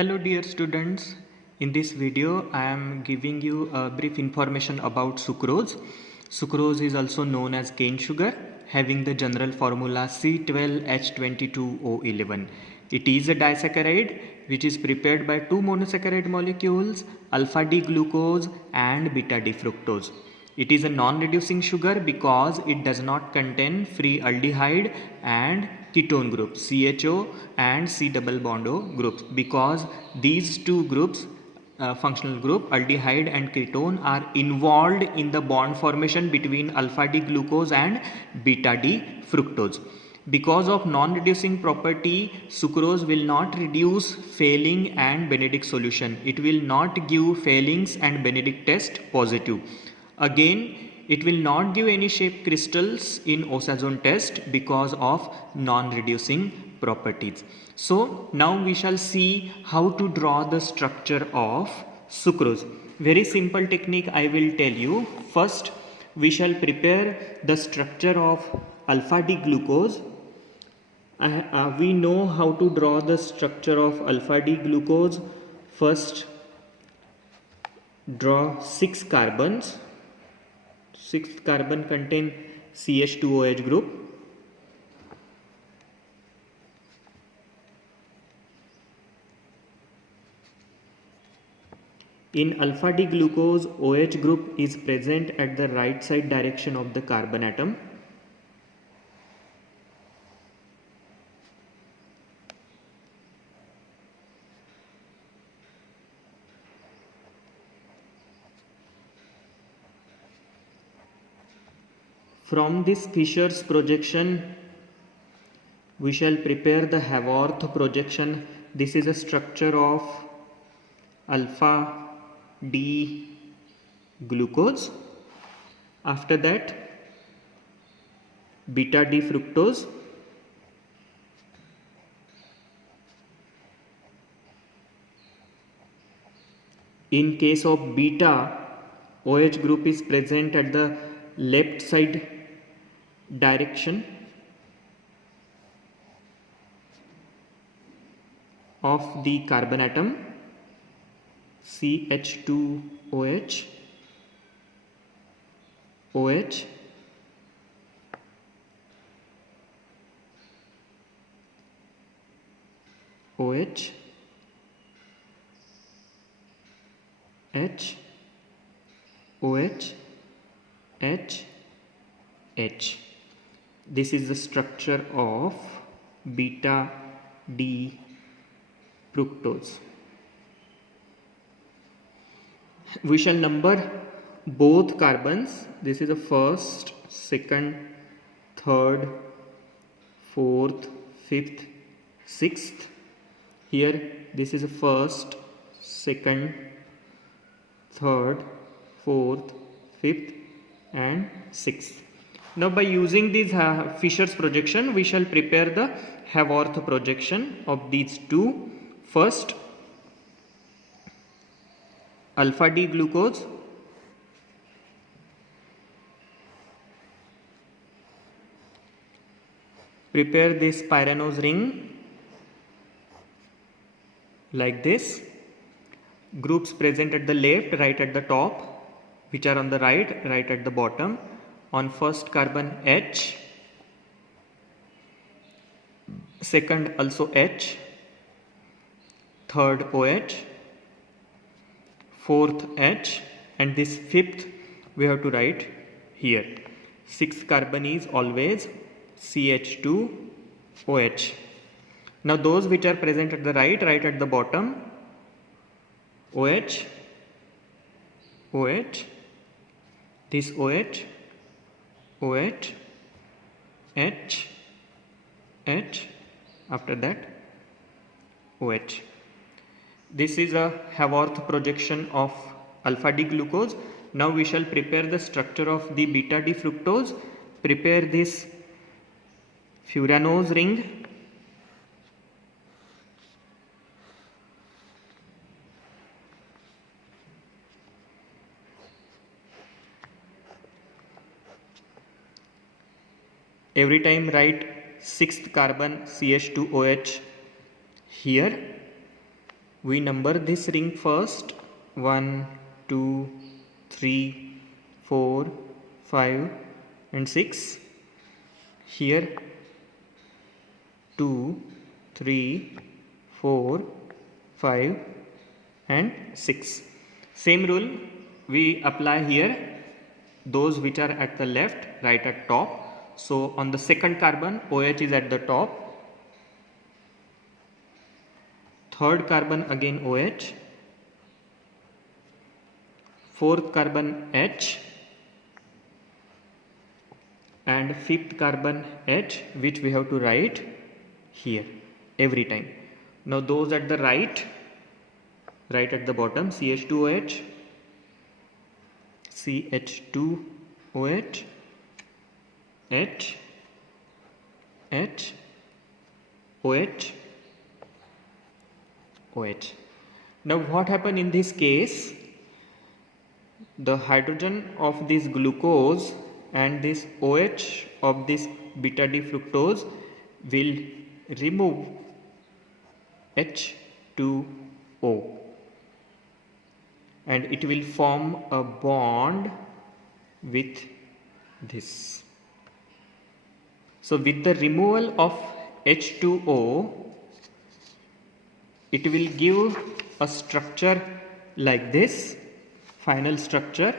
Hello dear students, in this video I am giving you a brief information about sucrose. Sucrose is also known as cane sugar, having the general formula C12H22O11. It is a disaccharide which is prepared by two monosaccharide molecules, alpha D glucose and beta D fructose. It is a non-reducing sugar because it does not contain free aldehyde and ketone groups CHO and C double bond O groups, because these two groups functional group aldehyde and ketone are involved in the bond formation between alpha D glucose and beta D fructose. Because of non-reducing property, sucrose will not reduce Fehling and Benedict solution. It will not give Fehling's and Benedict test positive. Again, it will not give any shape crystals in Osazone test because of non-reducing properties. So now we shall see how to draw the structure of sucrose. Very simple technique I will tell you. First, we shall prepare the structure of alpha D glucose. We know how to draw the structure of alpha D glucose. First, draw 6 carbons. 6th carbon contain CH2OH group. In alpha D glucose, OH group is present at the right side direction of the carbon atom. From this Fischer's projection, we shall prepare the Haworth projection. This is a structure of alpha D glucose. After that, beta D fructose. In case of beta, OH group is present at the left side direction of the carbon atom, CH2OH, OH, OH, H, OH, H, H. This is the structure of beta D fructose. We shall number both carbons. This is the first, second, third, fourth, fifth, sixth. Here this is the first, second, third, fourth, fifth and sixth. Now by using this Fischer's projection, we shall prepare the Haworth projection of these two. First, alpha D glucose, prepare this pyranose ring like this. Groups present at the left, right at the top, which are on the right, right at the bottom. On first carbon H, second also H, third OH, fourth H, and this fifth we have to write here. Sixth carbon is always CH2OH. Now those which are present at the right, right at the bottom, OH, OH, this OH, OH, H, H, after that OH. This is a Haworth projection of alpha D glucose. Now we shall prepare the structure of the beta D fructose. Prepare this furanose ring. Every time write 6th carbon CH2OH here. We number this ring first. 1, 2, 3, 4, 5 and 6. Here 2, 3, 4, 5 and 6. Same rule we apply here, those which are at the left, right at top. So on the second carbon, OH is at the top. Third carbon again OH. Fourth carbon H. And fifth carbon H, which we have to write here every time. Now those at the right at the bottom, CH2OH, CH2OH, H, H, OH, OH. Now what happened in this case? The hydrogen of this glucose and this OH of this beta D fructose will remove H2O and it will form a bond with this. So with the removal of H2O, it will give a structure like this, final structure.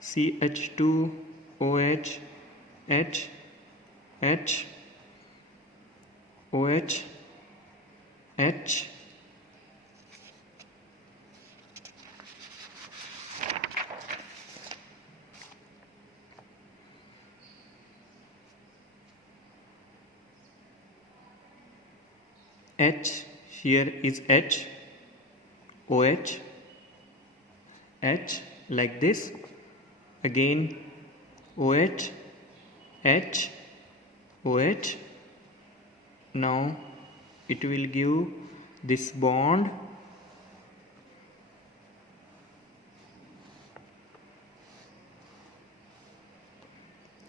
CH2OH, H, H, OH, H, H, here is H, OH, H like this, again OH, H, OH. Now it will give this bond,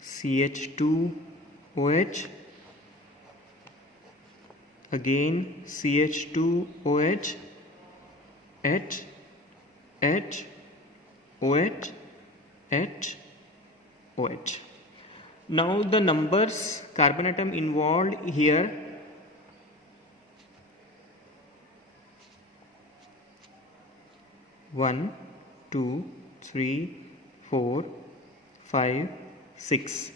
CH2OH, again CH2OH, H, H, OH, H, OH. Now the numbers carbon atom involved here, one, 2, 3, 4, 5, 6.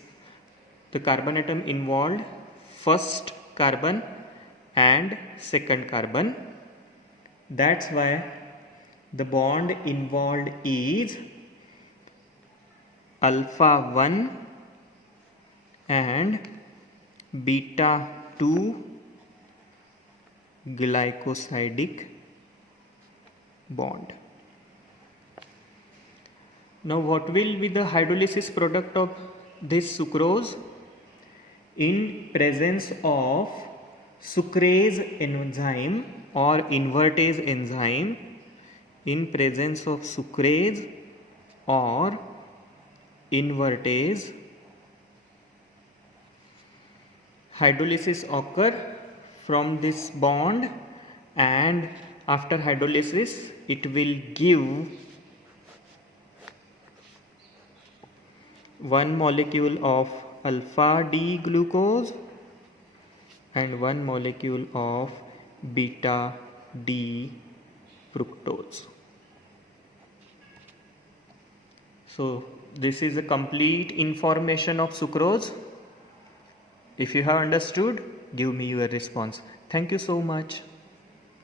The carbon atom involved first carbon and second carbon. That's why the bond involved is alpha 1 and beta 2 glycosidic bond. Now what will be the hydrolysis product of this sucrose? In presence of sucrase enzyme or invertase enzyme, in presence of sucrase or invertase, hydrolysis occur from this bond, and after hydrolysis it will give one molecule of alpha D glucose and one molecule of beta D fructose. So this is a complete information of sucrose. If you have understood, give me your response. Thank you so much.